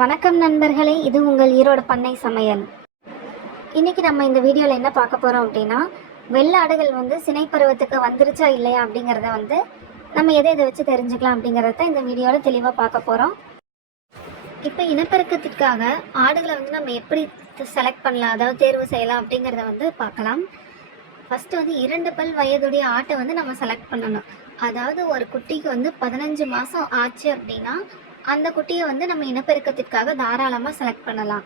வணக்கம் நண்பர்களே இது உங்கள் ஈரோடு பண்ணை சமையல். இன்னைக்கு நம்ம இந்த வீடியோவில் என்ன பார்க்க போகிறோம் அப்படின்னா வெள்ளாடுகள் வந்து சினை பருவத்துக்கு வந்துருச்சா இல்லையா அப்படிங்கிறத வந்து நம்ம எதை எதை வச்சு தெரிஞ்சுக்கலாம் அப்படிங்கிறத இந்த வீடியோவில் தெளிவாக பார்க்க போகிறோம் இப்போ இனப்பெருக்கத்திற்காக ஆடுகளை வந்து நம்ம எப்படி செலக்ட் பண்ணலாம் அதாவது தேர்வு செய்யலாம் அப்படிங்கிறத வந்து பார்க்கலாம். ஃபஸ்ட்டு வந்து இரண்டு பல் வயதுடைய ஆட்டை வந்து நம்ம செலக்ட் பண்ணணும். அதாவது ஒரு குட்டிக்கு வந்து பதினஞ்சு மாதம் ஆச்சு அப்படின்னா அந்த குட்டியை வந்து நம்ம இனப்பெருக்கத்திற்காக தாராளமாக செலக்ட் பண்ணலாம்.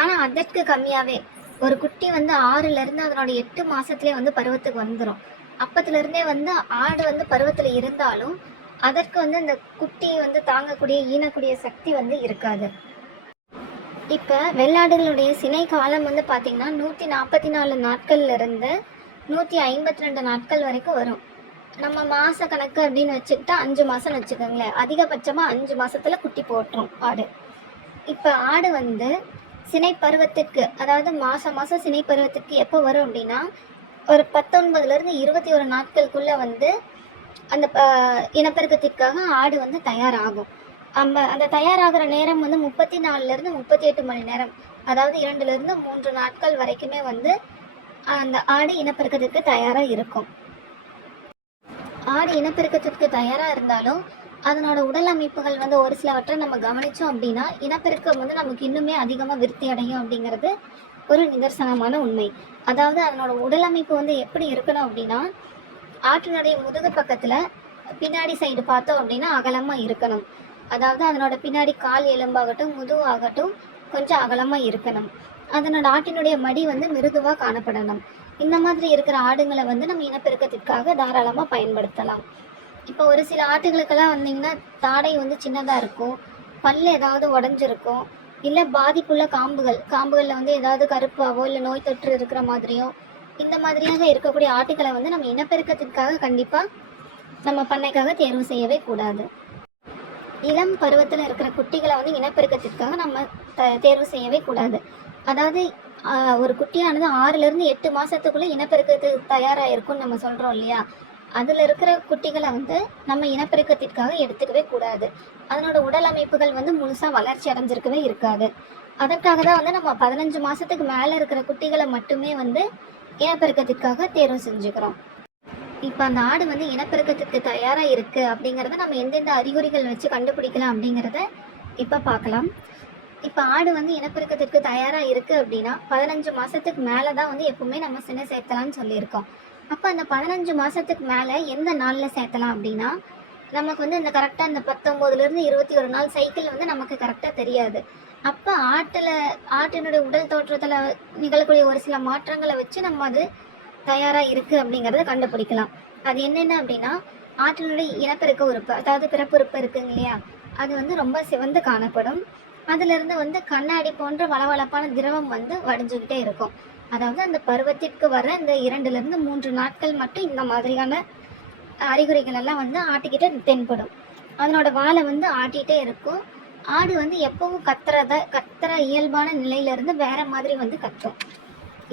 ஆனால் அதற்கு கம்மியாகவே ஒரு குட்டி வந்து ஆறுலேருந்து அதனோட எட்டு மாதத்துலேயே வந்து பருவத்துக்கு வந்துடும் அப்பத்துலேருந்தே வந்து ஆடு வந்து பருவத்தில் இருந்தாலும் அதற்கு வந்து அந்த குட்டியை வந்து தாங்கக்கூடிய ஈனக்கூடிய சக்தி வந்து இருக்காது. இப்போ வெள்ளாடுகளுடைய சினை காலம் வந்து பார்த்திங்கன்னா நூற்றி நாற்பத்தி நாலு நாட்கள்லேருந்து நூற்றி ஐம்பத்தி ரெண்டு நாட்கள் வரைக்கும் வரும். நம்ம மாத கணக்கு அப்படின்னு வச்சுக்கிட்டா அஞ்சு மாதம்னு வச்சுக்கோங்களேன். அதிகபட்சமாக அஞ்சு மாசத்துல குட்டி போட்டுரும் ஆடு. இப்போ ஆடு வந்து சினை பருவத்திற்கு அதாவது மாதம் மாதம் சினை பருவத்திற்கு எப்போ வரும் அப்படின்னா ஒரு பத்தொன்பதுலேருந்து இருபத்தி ஒரு நாட்களுக்குள்ளே வந்து அந்த ப- இனப்பெருக்கத்திற்காக ஆடு வந்து தயாராகும். அந்த அந்த தயாராகிற நேரம் வந்து முப்பத்தி நாலுலேருந்து முப்பத்தி எட்டு மணி நேரம். அதாவது இரண்டுலேருந்து மூன்று நாட்கள் வரைக்குமே வந்து அந்த ஆடு இனப்பெருக்கத்திற்கு தயாராக இருக்கும். ஆடு இனப்பெருக்கத்திற்கு தயாராக இருந்தாலும் அதனோட உடல் அமைப்புகள் வந்து ஒரு சிலவற்றை நம்ம கவனித்தோம் அப்படின்னா இனப்பெருக்கம் வந்து நமக்கு இன்னுமே அதிகமாக விருத்தி அடையும் அப்படிங்கிறது ஒரு நிதர்சனமான உண்மை. அதாவது அதனோட உடல் அமைப்பு வந்து எப்படி இருக்கணும் அப்படின்னா ஆட்டினுடைய முதுகு பக்கத்தில் பின்னாடி சைடு பார்த்தோம் அப்படின்னா அகலமாக இருக்கணும். அதாவது அதனோட பின்னாடி கால் எலும்பாகட்டும் முதுவாகட்டும் கொஞ்சம் அகலமாக இருக்கணும். அதனோட ஆட்டினுடைய மடி வந்து மிருதுவாக காணப்படணும். இந்த மாதிரி இருக்கிற ஆடுங்களை வந்து நம்ம இனப்பெருக்கத்திற்காக தாராளமாக பயன்படுத்தலாம். இப்போ ஒரு சில ஆட்டுகளுக்கெல்லாம் வந்தீங்கன்னா தாடை வந்து சின்னதாக இருக்கும். பல் ஏதாவது உடஞ்சிருக்கும். இல்லை பாதிப்புள்ள காம்புகள் காம்புகளில் வந்து ஏதாவது கருப்பாவோ இல்லை நோய் தொற்று இருக்கிற மாதிரியோ இந்த மாதிரியாக இருக்கக்கூடிய ஆட்டுகளை வந்து நம்ம இனப்பெருக்கத்திற்காக கண்டிப்பாக நம்ம பண்ணைக்காக தேர்வு செய்யவே கூடாது. இளம் பருவத்தில் இருக்கிற குட்டிகளை வந்து இனப்பெருக்கத்திற்காக நம்ம த தேர்வு செய்யவே கூடாது. அதாவது ஒரு குட்டியானது ஆறுலேருந்து எட்டு மாதத்துக்குள்ளே இனப்பெருக்கத்துக்கு தயாராக இருக்கும்னு நம்ம சொல்கிறோம் இல்லையா? அதில் இருக்கிற குட்டிகளை வந்து நம்ம இனப்பெருக்கத்திற்காக எடுத்துக்கவே கூடாது. அதனோட உடல் அமைப்புகள் வந்து முழுசாக வளர்ச்சி அடைஞ்சிருக்கவே இருக்காது. அதற்காக தான் வந்து நம்ம பதினஞ்சு மாதத்துக்கு மேலே இருக்கிற குட்டிகளை மட்டுமே வந்து இனப்பெருக்கத்திற்காக தேர்வு செஞ்சுக்கிறோம். இப்போ அந்த ஆடு வந்து இனப்பெருக்கத்திற்கு தயாராக இருக்குது அப்படிங்கிறத நம்ம எந்தெந்த அறிகுறிகள் வச்சு கண்டுபிடிக்கலாம் அப்படிங்கிறத இப்போ பார்க்கலாம். இப்போ ஆடு வந்து இனப்பெருக்கத்திற்கு தயாராக இருக்குது அப்படின்னா பதினஞ்சு மாதத்துக்கு மேலே தான் வந்து எப்பவுமே நம்ம சினை சேர்த்தலாம்னு சொல்லியிருக்கோம். அப்போ அந்த பதினஞ்சு மாதத்துக்கு மேலே எந்த நாளில் சேர்த்தலாம் அப்படின்னா நமக்கு வந்து இந்த கரெக்டாக இந்த பத்தொம்போதுலேருந்து இருபத்தி ஒரு நாள் சைக்கிள் வந்து நமக்கு கரெக்டாக தெரியாது. அப்போ ஆட்டில் ஆட்டினுடைய உடல் தோற்றத்தில் நிகழக்கூடிய ஒரு சில மாற்றங்களை வச்சு நம்ம அது தயாராக இருக்குது அப்படிங்கிறத கண்டுபிடிக்கலாம். அது என்னென்ன அப்படின்னா ஆட்டினுடைய இனப்பெருக்க உறுப்பு அதாவது பிறப்புறுப்பு இருக்குங்க இல்லையா? அது வந்து ரொம்ப சிவந்து காணப்படும். அதிலிருந்து வந்து கண்ணாடி போன்ற வளவளப்பான திரவம் வந்து வடிஞ்சுக்கிட்டே இருக்கும். அதாவது அந்த பருவத்திற்கு வர இந்த இரண்டுலேருந்து மூன்று நாட்கள் மட்டும் இந்த மாதிரியான அறிகுறிகள் எல்லாம் வந்து ஆட்டிக்கிட்டு தென்படும். அதனோட வாழை வந்து ஆட்டிகிட்டே இருக்கும். ஆடு வந்து எப்பவும் கத்துறத கத்துற இயல்பான நிலையிலிருந்து வேற மாதிரி வந்து கத்தும்.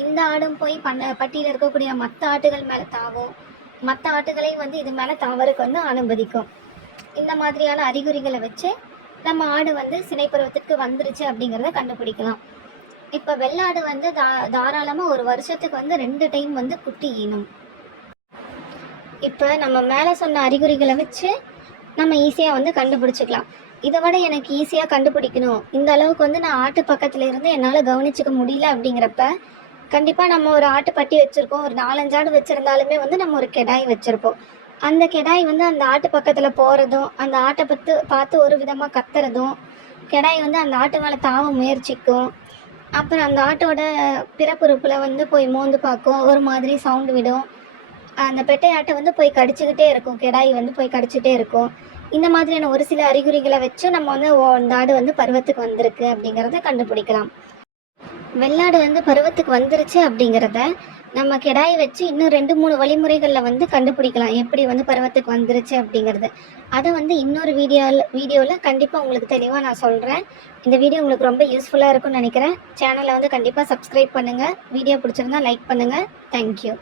இந்த ஆடும் போய் பண்ண பட்டியில் இருக்கக்கூடிய மற்ற ஆட்டுகள் மேலே தாவும். மற்ற ஆட்டுகளையும் வந்து இது மேலே தாவருக்கு வந்து அனுமதிக்கும். இந்த மாதிரியான அறிகுறிகளை வச்சு நம்ம ஆடு வந்து சினைப்பருவத்திற்கு வந்துருச்சு அப்படிங்கிறத கண்டுபிடிக்கலாம். இப்போ வெள்ளாடு வந்து தா தாராளமாக ஒரு வருஷத்துக்கு வந்து ரெண்டு டைம் வந்து குட்டி ஈனும். இப்போ நம்ம மேலே சொன்ன அறிகுறிகளை வச்சு நம்ம ஈஸியாக வந்து கண்டுபிடிச்சிக்கலாம். இதை விட எனக்கு ஈஸியாக கண்டுபிடிக்கணும். இந்த அளவுக்கு வந்து நான் ஆட்டு பக்கத்தில் இருந்து என்னால் கவனிச்சுக்க முடியல அப்படிங்கிறப்ப கண்டிப்பாக நம்ம ஒரு ஆட்டு பட்டி வச்சுருக்கோம். ஒரு நாலஞ்சு ஆடு வச்சுருந்தாலுமே வந்து நம்ம ஒரு கெடாய் வச்சுருப்போம். அந்த கெடாய் வந்து அந்த ஆட்டு பக்கத்தில் போகிறதும் அந்த ஆட்டை பத்து பார்த்து ஒரு விதமாக கத்துறதும் கெடாய் வந்து அந்த ஆட்டு மேலே தாவ முயற்சிக்கும். அப்புறம் அந்த ஆட்டோட பிறப்புறுப்பில் வந்து போய் மோந்து பார்க்கும் ஒரு மாதிரி சவுண்டு விடும். அந்த பெட்டை ஆட்டை வந்து போய் கடிச்சுக்கிட்டே இருக்கும் கெடாய் வந்து போய் கடிச்சிட்டே இருக்கும். இந்த மாதிரியான ஒரு சில அறிகுறிகளை வச்சு நம்ம வந்து ஓ ஆடு வந்து பருவத்துக்கு வந்திருக்கு அப்படிங்கிறத கண்டுபிடிக்கலாம். வெள்ளாடு வந்து பருவத்துக்கு வந்துருச்சு அப்படிங்கிறத நம்ம கிடாயை வச்சு இன்னும் ரெண்டு மூணு வழிமுறைகளில் வந்து கண்டுபிடிக்கலாம். எப்படி வந்து பருவத்துக்கு வந்துருச்சு அப்படிங்கிறது. அதை வந்து இன்னொரு வீடியோவில் வீடியோவில் கண்டிப்பாக உங்களுக்கு தெளிவாக நான் சொல்கிறேன் இந்த வீடியோ உங்களுக்கு ரொம்ப யூஸ்ஃபுல்லாக இருக்கும்னு நினைக்கிறேன். சேனலை வந்து கண்டிப்பாக சப்ஸ்கிரைப் பண்ணுங்கள் வீடியோ பிடிச்சிருந்தா லைக் பண்ணுங்கள் தேங்க்யூ